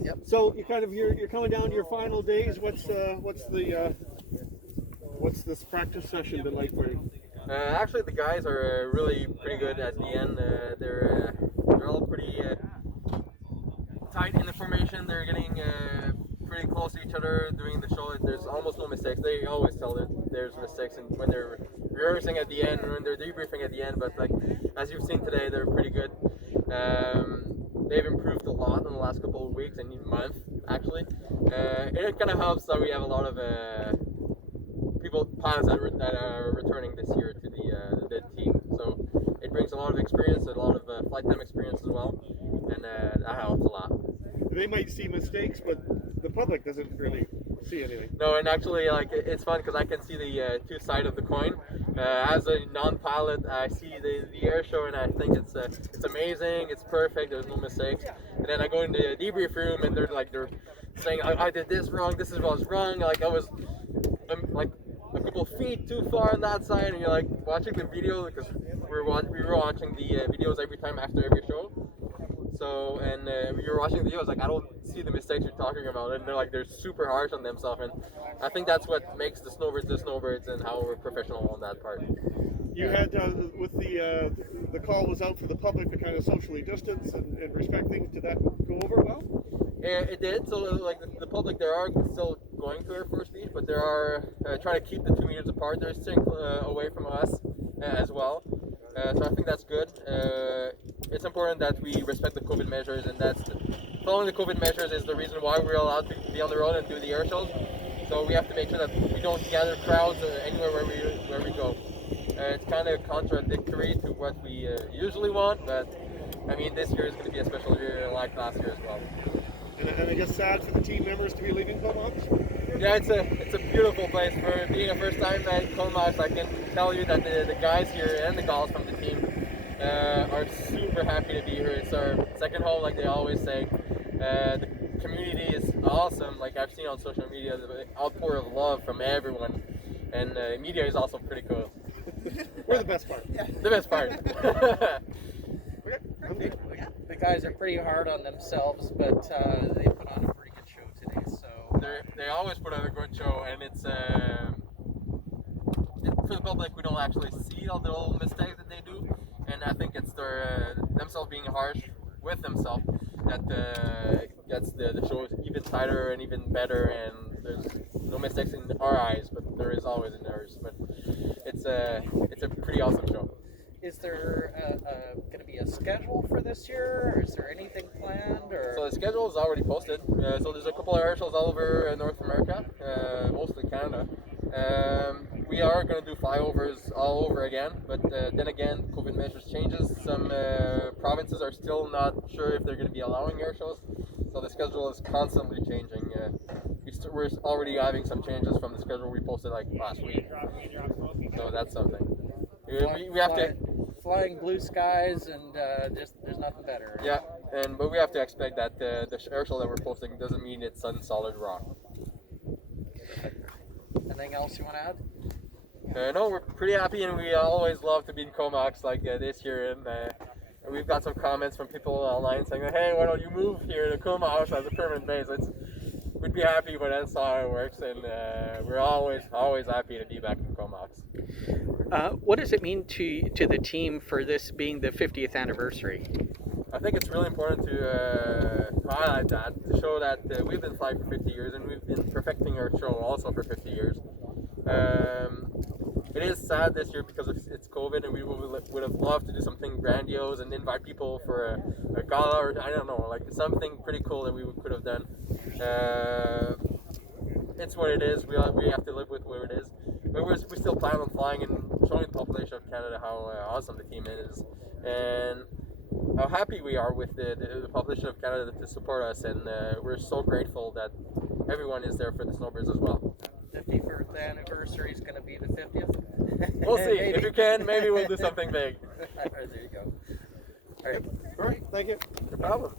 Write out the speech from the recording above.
Yep. So you're coming down to your final days. What's this practice session been like for you? Actually, the guys are really pretty good at the end. They're all pretty tight in the formation. They're getting pretty close to each other doing the show. There's almost no mistakes. They always tell that there's mistakes when they're rehearsing at the end or when they're debriefing at the end. But like as you've seen today, they're pretty good. They've improved a lot in the last couple of weeks and month actually. It kind of helps that we have a lot of pilots that are returning this year to the team. So it brings a lot of experience, a lot of flight time experience as well, and that helps a lot. They might see mistakes, but the public doesn't really see anything. No, and actually, like it's fun because I can see the two sides of the coin. As a non-pilot, I see the air show and I think it's amazing, it's perfect, there's no mistakes. And then I go into the debrief room and they're saying I did this wrong, this was wrong, like I was like a couple feet too far on that side, and you're like watching the video because we were watching the videos every time after every show. So and we were watching the videos like I don't see the mistakes you're talking about, and they're super harsh on themselves, and I think that's what makes the Snowbirds and how we're professional on that part. You had with the call was out for the public to kind of socially distance and respect things. Did that go over well? It did. So like the public, they are still going to Air Force Beach, but they are trying to keep the 2 meters apart. They're staying away from us as well. So I think that's good. It's important that we respect the COVID measures, and following the COVID measures is the reason why we're allowed to be on the road and do the air shows. So we have to make sure that we don't gather crowds anywhere where we go. It's kind of contradictory to what we usually want, but I mean this year is going to be a special year like last year as well. And I guess sad for the team members to be leaving Comox? Yeah, it's a beautiful place. For being a first time at Comox, I can tell you that the guys here and the gals from the team are super happy to be here. It's our second home, like they always say. The community is awesome. Like I've seen on social media, the outpour of love from everyone, and media is also pretty cool. We're the best part. Yeah. The best part. The guys are pretty hard on themselves, but they put on a pretty good show today. So they always put on a good show, and it's for the public. We don't actually see all the little mistakes that they do, and I think it's themselves being harsh with themselves that gets the show even tighter and even better. And there's no mistakes in our eyes, but there is always in theirs. But it's a pretty awesome show. is there going to be a schedule for this year, or is there anything planned? Or? So the schedule is already posted. So there's a couple of air shows all over North America, mostly Canada. We are going to do flyovers all over again, but then again, COVID measures changes. Some provinces are still not sure if they're going to be allowing air shows, so the schedule is constantly changing. We're already having some changes from the schedule we posted like last week, so that's something. We have to flying blue skies, and there's nothing better. Yeah, but we have to expect that the air show that we're posting doesn't mean it's on solid rock. Anything else you want to add? No, we're pretty happy, and we always love to be in Comox like this year. And we've got some comments from people online saying, "Hey, why don't you move here to Comox as a permanent base?" We'd be happy, but that's how it works, and we're always happy to be back in Comox. What does it mean to the team for this being the 50th anniversary? I think it's really important to highlight that, to show that we've been flying for 50 years, and we've been perfecting our show also for 50 years. It is sad this year because it's COVID, and we would have loved to do something grandiose and invite people for a gala, or I don't know, like something pretty cool that we could have done. It's what it is. We have to live with what it is. But we still plan on flying and showing the population of Canada how awesome the team is, and how happy we are with the population of Canada to support us, and we're so grateful that everyone is there for the Snowbirds as well. 51st anniversary is going to be the 50th. We'll see. If you can, maybe we'll do something big. There you go. All right. All right. Thank you. No problem.